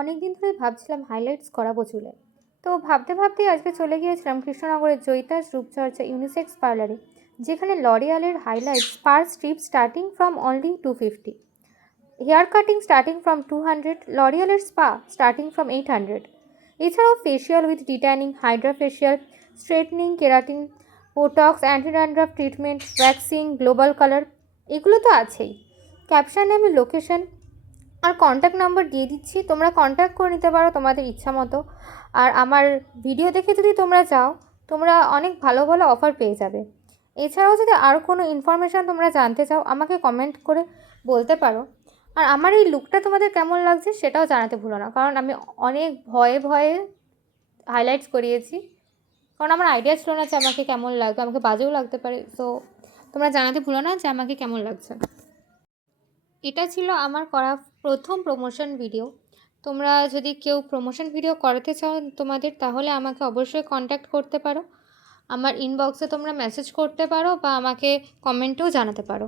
অনেক দিন ধরে ভাবছিলাম হাইলাইটস করাবো চুলে। তো ভাবতে ভাবতেই আজকে চলে গিয়েছিলাম কৃষ্ণনগরের জয়িতাস রূপচর্চা ইউনিসেক্স পার্লারে, যেখানে লরিয়ালের highlights per strip starting from only 250, hair cutting starting from 200, লরিয়ালের স্পা স্টার্টিং ফ্রম 800। এছাড়াও facial with detanning, hydra facial, straightening, keratin, botox, anti dandruff treatment, waxing, global colour, এগুলো তো আছেই। ক্যাপশনে আমি লোকেশন আর কন্ট্যাক্ট নাম্বার দিয়ে দিচ্ছি, তোমরা কন্ট্যাক্ট করে নিতে পারো তোমাদের ইচ্ছা মতো। আর আমার ভিডিও দেখে যদি তোমরা যাও, তোমরা অনেক ভালো ভালো অফার পেয়ে যাবে। এছাড়াও যদি আরও কোনো ইনফরমেশান তোমরা জানতে চাও, আমাকে কমেন্ট করে বলতে পারো। আর আমার এই লুকটা তোমাদের কেমন লাগছে সেটাও জানাতে ভুলো না, কারণ আমি অনেক ভয়ে ভয়ে হাইলাইটস করিয়েছি, কারণ আমার আইডিয়া ছিল না যে আমাকে কেমন লাগবে, আমাকে বাজেও লাগতে পারে। তো তোমরা জানাতে ভুলো না যে আমাকে কেমন লাগছে। এটা ছিল আমার করা প্রথম প্রমোশন ভিডিও। তোমরা যদি কেউ প্রমোশন ভিডিও করাতে চাও তোমাদের, তাহলে আমাকে অবশ্যই কন্ট্যাক্ট করতে পারো। আমার ইনবক্সে তোমরা মেসেজ করতে পারো বা আমাকে কমেন্টেও জানাতে পারো।